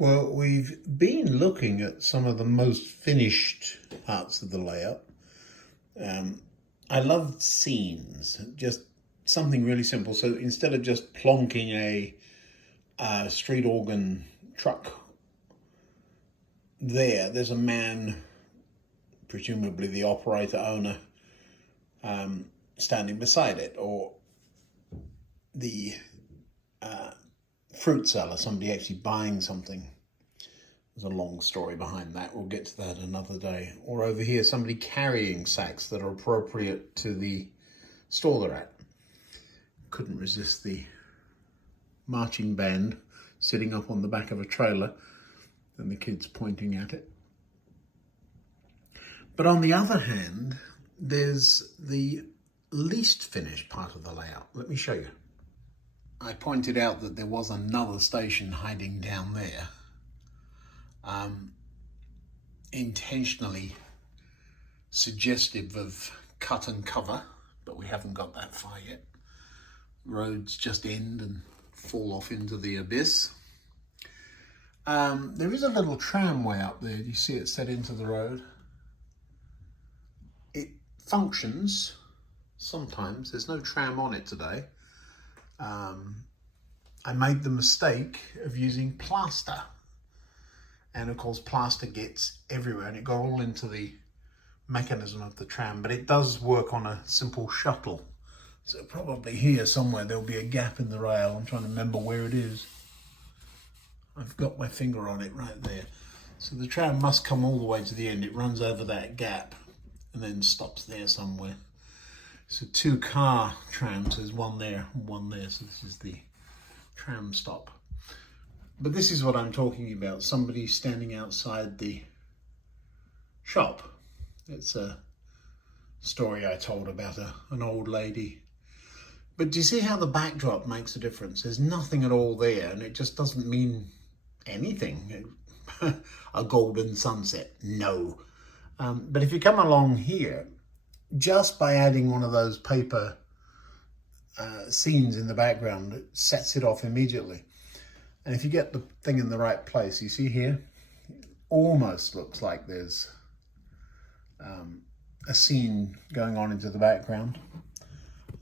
Well, we've been looking at some of the most finished parts of the layout. I love scenes, just something really simple. So instead of just plonking a street organ truck there's a man, presumably the operator owner, standing beside it, or the fruit seller, somebody actually buying something. There's a long story behind that. We'll get to that another day. Or over here, somebody carrying sacks that are appropriate to the store they're at. Couldn't resist the marching band sitting up on the back of a trailer and the kids pointing at it. But on the other hand, there's the least finished part of the layout. Let me show you. I pointed out that there was another station hiding down there. Intentionally suggestive of cut and cover, but we haven't got that far yet. Roads just end and fall off into the abyss. There is a little tramway up there. Do you see it set into the road? It functions sometimes. There's no tram on it today. I made the mistake of using plaster. And of course, plaster gets everywhere and it got all into the mechanism of the tram, but it does work on a simple shuttle. So probably here somewhere there'll be a gap in the rail. I'm trying to remember where it is. I've got my finger on it right there. So the tram must come all the way to the end. It runs over that gap and then stops there somewhere. So 2 car trams, there's one there and one there. So this is the tram stop. But this is what I'm talking about. Somebody standing outside the shop. It's a story I told about an old lady. But do you see how the backdrop makes a difference? There's nothing at all there, and it just doesn't mean anything. A golden sunset, no. But if you come along here, just by adding one of those paper scenes in the background, it sets it off immediately. And if you get the thing in the right place, you see here, it almost looks like there's a scene going on into the background.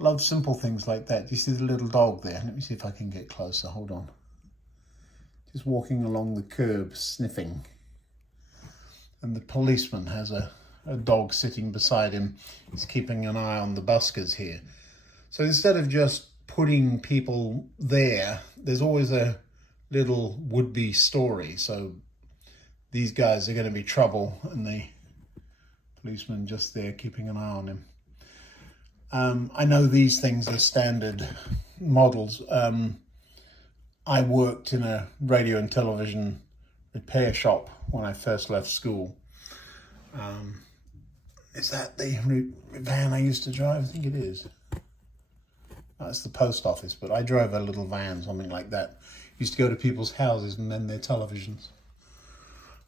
Love simple things like that. Do you see the little dog there? Let me see if I can get closer. Hold on. Just walking along the curb, sniffing. And the policeman has a dog sitting beside him. He's keeping an eye on the buskers here. So instead of just putting people there, there's always a little would-be story. So these guys are going to be trouble, and the policeman just there keeping an eye on him. I know these things are standard models. I worked in a radio and television repair shop when I first left school. Is that the van I used to drive? I think it is. That's the post office, but I drove a little van, something like that. Used to go to people's houses and then their televisions.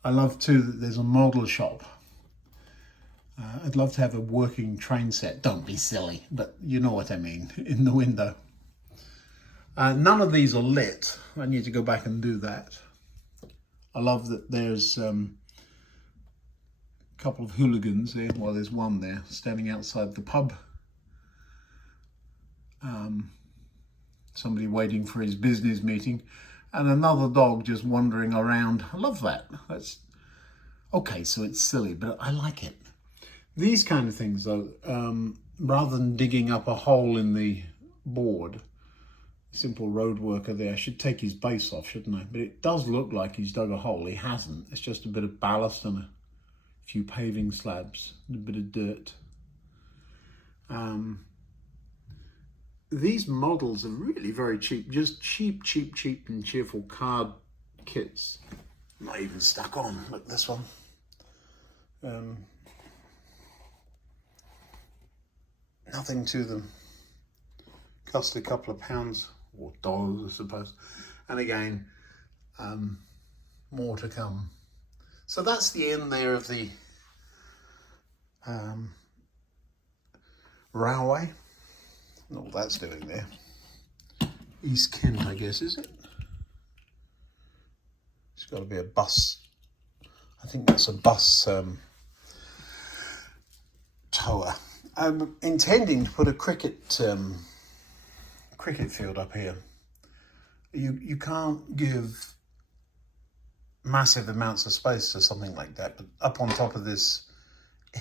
I love too that there's a model shop. I'd love to have a working train set. Don't be silly, but you know what I mean, in the window. None of these are lit. I need to go back and do that. I love that there's a couple of hooligans there. Well, there's one there standing outside the pub. Somebody waiting for his business meeting, and another dog just wandering around. I love that. That's okay, so it's silly, but I like it. These kind of things, though, rather than digging up a hole in the board, simple road worker there, I should take his base off, shouldn't I? But it does look like he's dug a hole. He hasn't. It's just a bit of ballast and a few paving slabs and a bit of dirt. These models are really very cheap, just cheap and cheerful card kits. Not even stuck on. Look, this one. Nothing to them. Cost a couple of pounds, or dollars, I suppose. And again, more to come. So that's the end there of the railway. Not what that's doing there. East Kent, I guess, is it? It's got to be a bus. I think that's a bus tower. I'm intending to put a cricket field up here. You can't give massive amounts of space to something like that, but up on top of this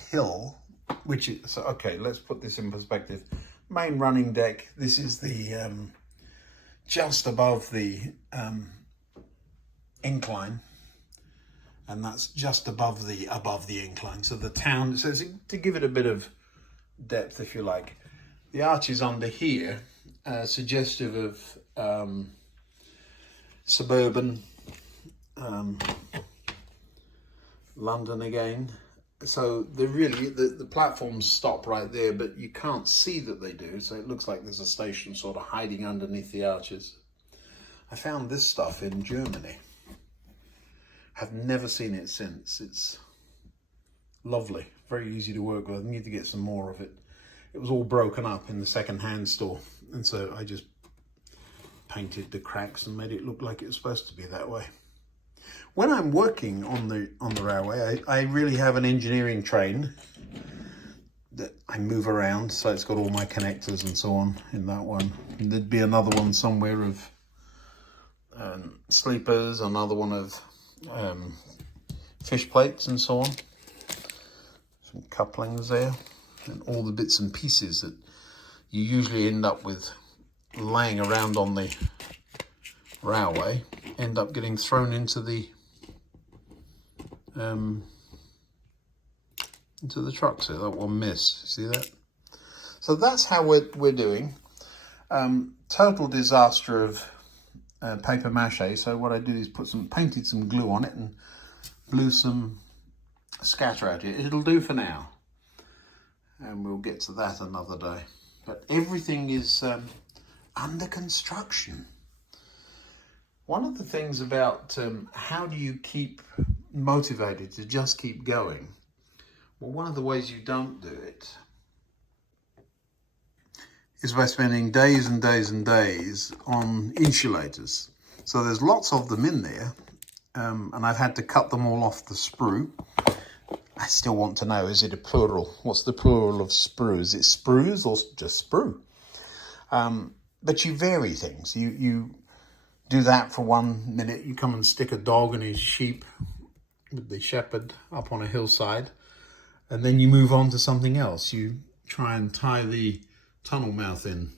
hill, which is, so okay, let's put this in perspective. Main running deck, this is the just above the incline, and that's just above the incline. So the town, so to give it a bit of depth, if you like, the arches under here suggestive of suburban London again. So they really, the platforms stop right there, but you can't see that they do. So it looks like there's a station sort of hiding underneath the arches. I found this stuff in Germany. Have never seen it since. It's lovely, very easy to work with. I need to get some more of it. It was all broken up in the second-hand store, and so I just painted the cracks and made it look like it was supposed to be that way. When I'm working on the railway, I really have an engineering train that I move around, so it's got all my connectors and so on in that one. And there'd be another one somewhere of sleepers, another one of fish plates and so on. Some couplings there, and all the bits and pieces that you usually end up with laying around on the railway end up getting thrown into the truck. So that one missed. See that? So that's how we're doing. Total disaster of paper mache. So what I did is painted some glue on it and blew some scatter out here. It'll do for now, and we'll get to that another day. But everything is under construction. One of the things about how do you keep motivated to just keep going? Well, one of the ways you don't do it is by spending days and days and days on insulators. So there's lots of them in there, and I've had to cut them all off the sprue. I still want to know, is it a plural? What's the plural of sprue? Is it sprues or just sprue? But you vary things. You do that for 1 minute. You come and stick a dog and his sheep with the shepherd up on a hillside, and then you move on to something else. You try and tie the tunnel mouth in.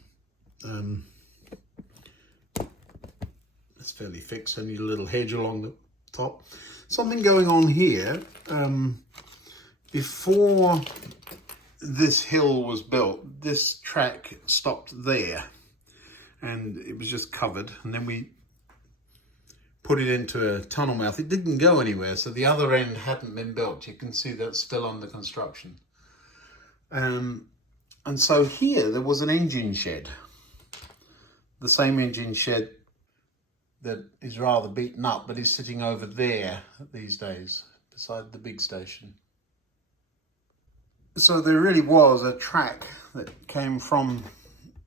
It's fairly fixed. I need a little hedge along the top. Something going on here. Before this hill was built, this track stopped there, and it was just covered, and then we put it into a tunnel mouth. It didn't go anywhere, so the other end hadn't been built. You can see that's still under construction. And so here there was an engine shed, the same engine shed that is rather beaten up, but is sitting over there these days beside the big station. So there really was a track that came from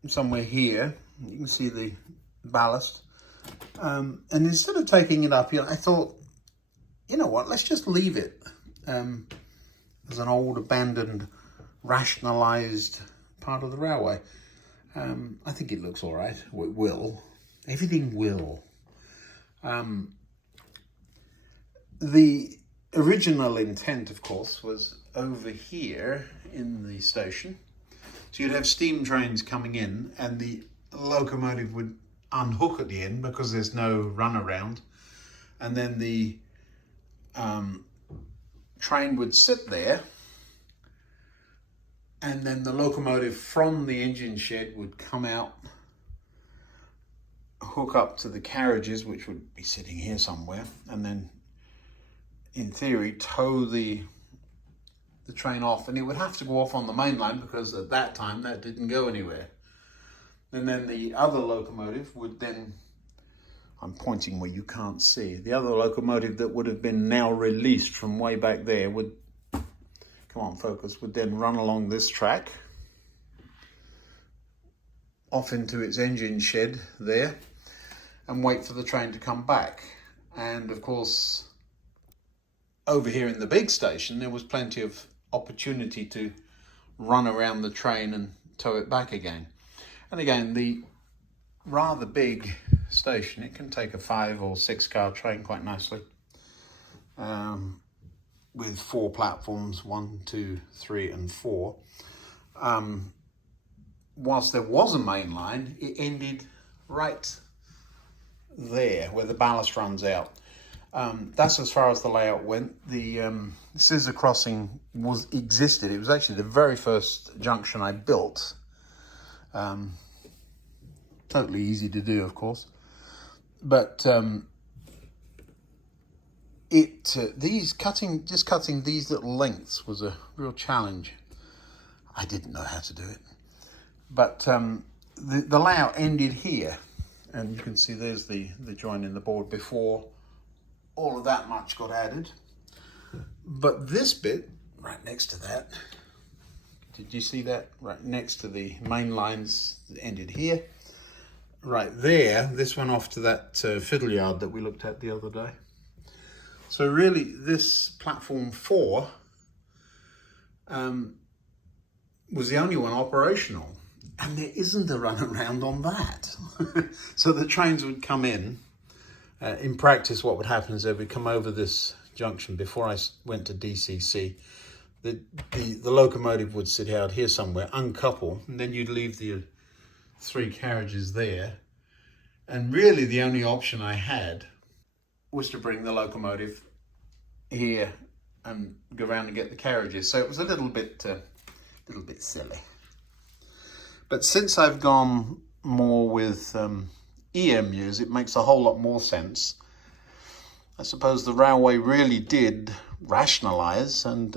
somewhere here. You can see the ballast. And instead of taking it up here, I thought, you know what, let's just leave it as an old abandoned rationalised part of the railway. I think it looks all right. It will. Everything will. The original intent, of course, was over here in the station. So you'd have steam trains coming in, and the locomotive would unhook at the end because there's no runaround, and then the train would sit there, and then the locomotive from the engine shed would come out, hook up to the carriages, which would be sitting here somewhere, and then in theory tow the train off, and it would have to go off on the main line because at that time that didn't go anywhere. And then the other locomotive would then, I'm pointing where you can't see, the other locomotive that would have been now released from way back there would, come on focus, would then run along this track off into its engine shed there and wait for the train to come back. And of course, over here in the big station, there was plenty of opportunity to run around the train and tow it back again. And again, the rather big station, it can take a 5 or 6 car train quite nicely, with 4 platforms, 1, 2, 3 and 4. Whilst there was a main line, it ended right there where the ballast runs out. That's as far as the layout went. The scissor crossing existed. It was actually the very first junction I built. Totally easy to do, of course. But cutting these little lengths was a real challenge. I didn't know how to do it. But the layout ended here. And you can see there's the join in the board before all of that much got added. But this bit, right next to that, did you see that? Right next to the main lines that ended here. Right there, this went off to that fiddle yard that we looked at the other day. So really, this platform 4 was the only one operational. And there isn't a runaround on that. So the trains would come in. In practice, what would happen is they would come over this junction before I went to DCC. The locomotive would sit out here somewhere, uncouple, and then you'd leave the 3 carriages there. And really the only option I had was to bring the locomotive here and go around and get the carriages. So it was a little bit silly. But since I've gone more with EMUs, it makes a whole lot more sense. I suppose the railway really did rationalise and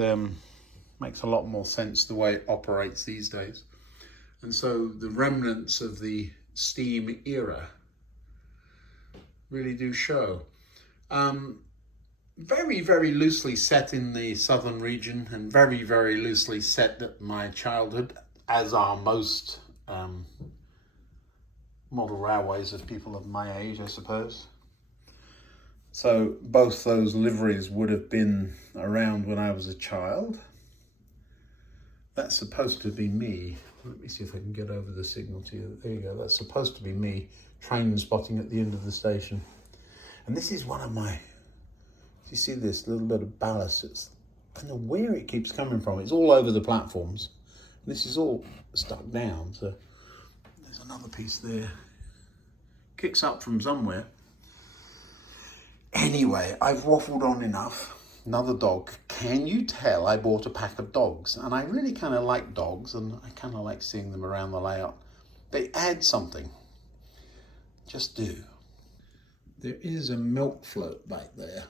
makes a lot more sense the way it operates these days. And so the remnants of the steam era really do show. Very, very loosely set in the southern region and very, very loosely set at my childhood, as are most model railways of people of my age, I suppose. So both those liveries would have been around when I was a child. That's supposed to be me. Let me see if I can get over the signal to you. There you go. That's supposed to be me train spotting at the end of the station. And this is one of my, you see this little bit of ballast? I don't know where it keeps coming from. It's all over the platforms. This is all stuck down, so there's another piece there. Kicks up from somewhere. Anyway, I've waffled on enough. Another dog. Can you tell I bought a pack of dogs? And I really kind of like dogs, and I kind of like seeing them around the layout. They add something. Just do. There is a milk float back there.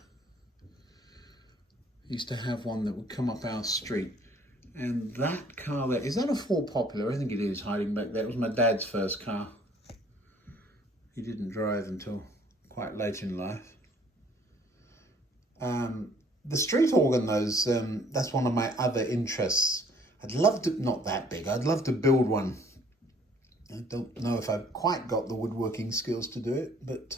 I used to have one that would come up our street. And that car there, is that a Ford Popular? I think it is, hiding back there. It was my dad's first car. He didn't drive until quite late in life. The street organ, that's one of my other interests. I'd love to, not that big, I'd love to build one. I don't know if I've quite got the woodworking skills to do it, but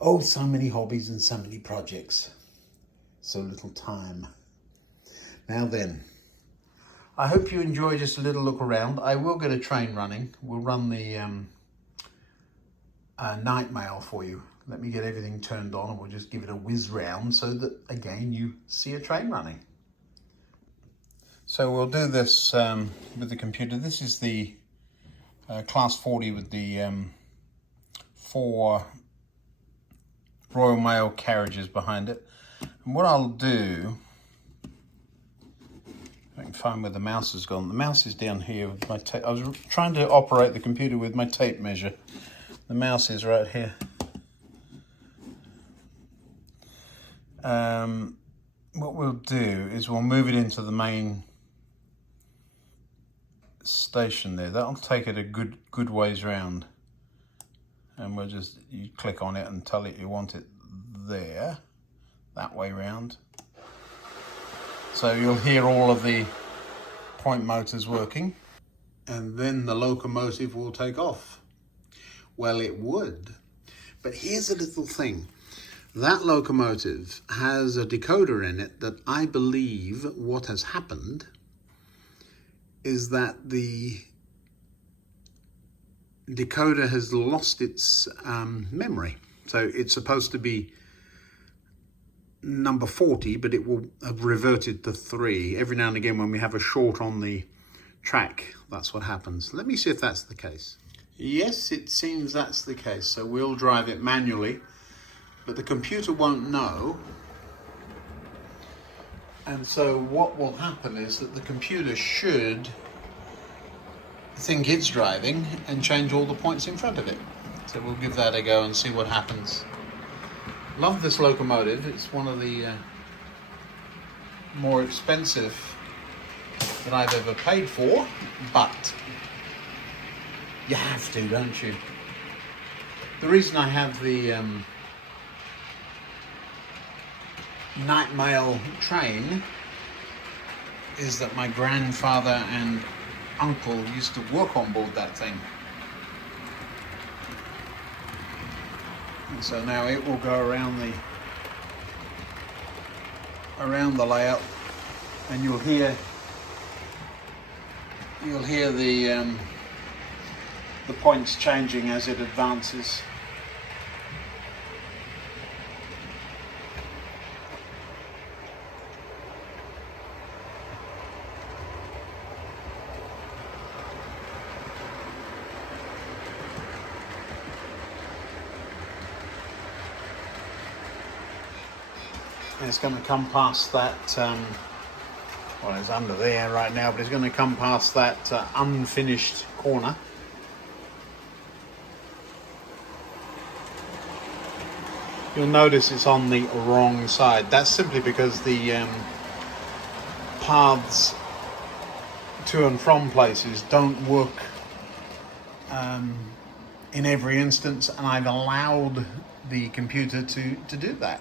oh, so many hobbies and so many projects. So little time. Now then, I hope you enjoy just a little look around. I will get a train running. We'll run the night mail for you. Let me get everything turned on and we'll just give it a whiz round so that, again, you see a train running. So we'll do this with the computer. This is the Class 40 with the 4 Royal Mail carriages behind it. And what I'll do, I can find where the mouse has gone. The mouse is down here with my tape. I was trying to operate the computer with my tape measure. The mouse is right here. What we'll do is we'll move it into the main station there. That'll take it a good ways round. And we'll just, you click on it and tell it you want it there, that way round. So you'll hear all of the point motors working, and then the locomotive will take off. Well, it would, but here's a little thing. That locomotive has a decoder in it that I believe what has happened is that the decoder has lost its memory. So it's supposed to be number 40, but it will have reverted to 3. Every now and again when we have a short on the track, that's what happens. Let me see if that's the case. Yes, it seems that's the case. So we'll drive it manually, but the computer won't know. And so what will happen is that the computer should think it's driving and change all the points in front of it. So we'll give that a go and see what happens. Love this locomotive. It's one of the more expensive that I've ever paid for, but you have to, don't you? The reason I have the night mail train is that my grandfather and uncle used to work on board that thing. And so now it will go around the layout, and you'll hear the points changing as it advances. And it's going to come past that, well, it's under there right now, but it's going to come past that unfinished corner. You'll notice it's on the wrong side. That's simply because the paths to and from places don't work in every instance, and I've allowed the computer to do that.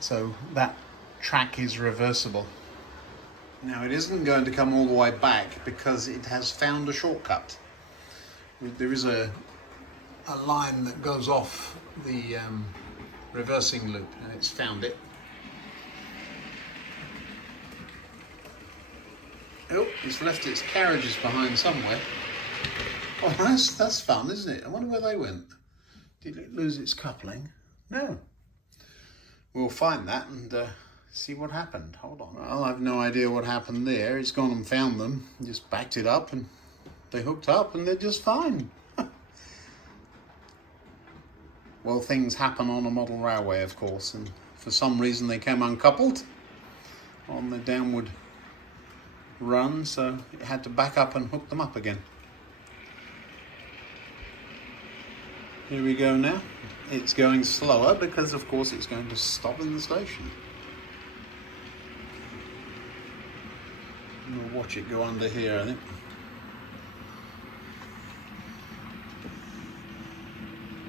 So that track is reversible. Now it isn't going to come all the way back because it has found a shortcut. There is a line that goes off the reversing loop, and it's found it. Oh, it's left its carriages behind somewhere. Oh, that's fun, isn't it? I wonder where they went. Did it lose its coupling? No. We'll find that and see what happened. Hold on. Well, I've no idea what happened there. It's gone and found them, just backed it up, and they hooked up, and they're just fine. Well, things happen on a model railway, of course, and for some reason they came uncoupled on the downward run, so it had to back up and hook them up again. Here we go now. It's going slower because, of course, it's going to stop in the station. We'll watch it go under here, I think.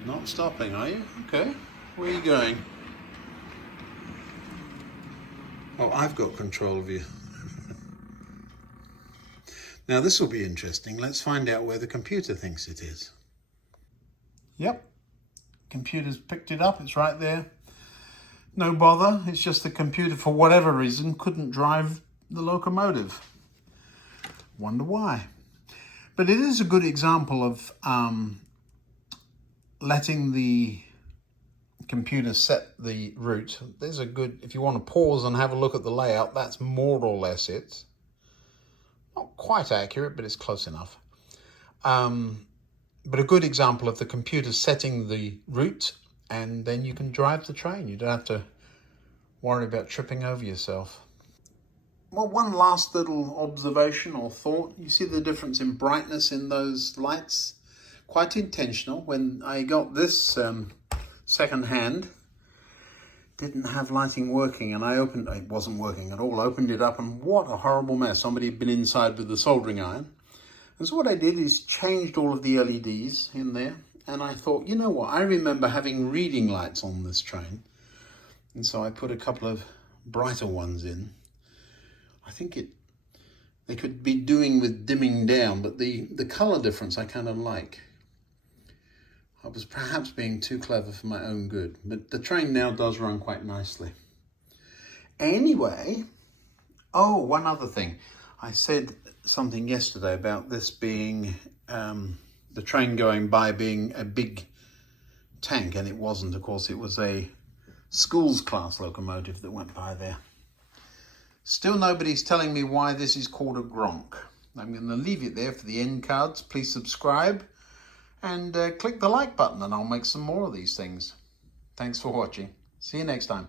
Not stopping, are you? Okay. Where are you going? Oh, I've got control of you. Now this will be interesting. Let's find out where the computer thinks it is. Yep. Computer's picked it up. It's right there. No bother. It's just the computer, for whatever reason, couldn't drive the locomotive. Wonder why. But it is a good example of letting the computer set the route. There's a good, if you want to pause and have a look at the layout, that's more or less it. Not quite accurate, but it's close enough. But a good example of the computer setting the route, and then you can drive the train. You don't have to worry about tripping over yourself. Well, one last little observation or thought. You see the difference in brightness in those lights? Quite intentional. When I got this second hand, didn't have lighting working, and I opened it wasn't working at all. Opened it up, and what a horrible mess. Somebody had been inside with the soldering iron. And so what I did is changed all of the LEDs in there, and I thought, you know what, I remember having reading lights on this train, and so I put a couple of brighter ones in. I think they could be doing with dimming down, but the color difference I kind of like. I was perhaps being too clever for my own good, but the train now does run quite nicely. Anyway, oh, one other thing. I said something yesterday about this being, the train going by being a big tank, and it wasn't. Of course, it was a schools class locomotive that went by there. Still nobody's telling me why this is called a Gronk. I'm going to leave it there for the end cards. Please subscribe and click the like button, and I'll make some more of these things. Thanks for watching. See you next time.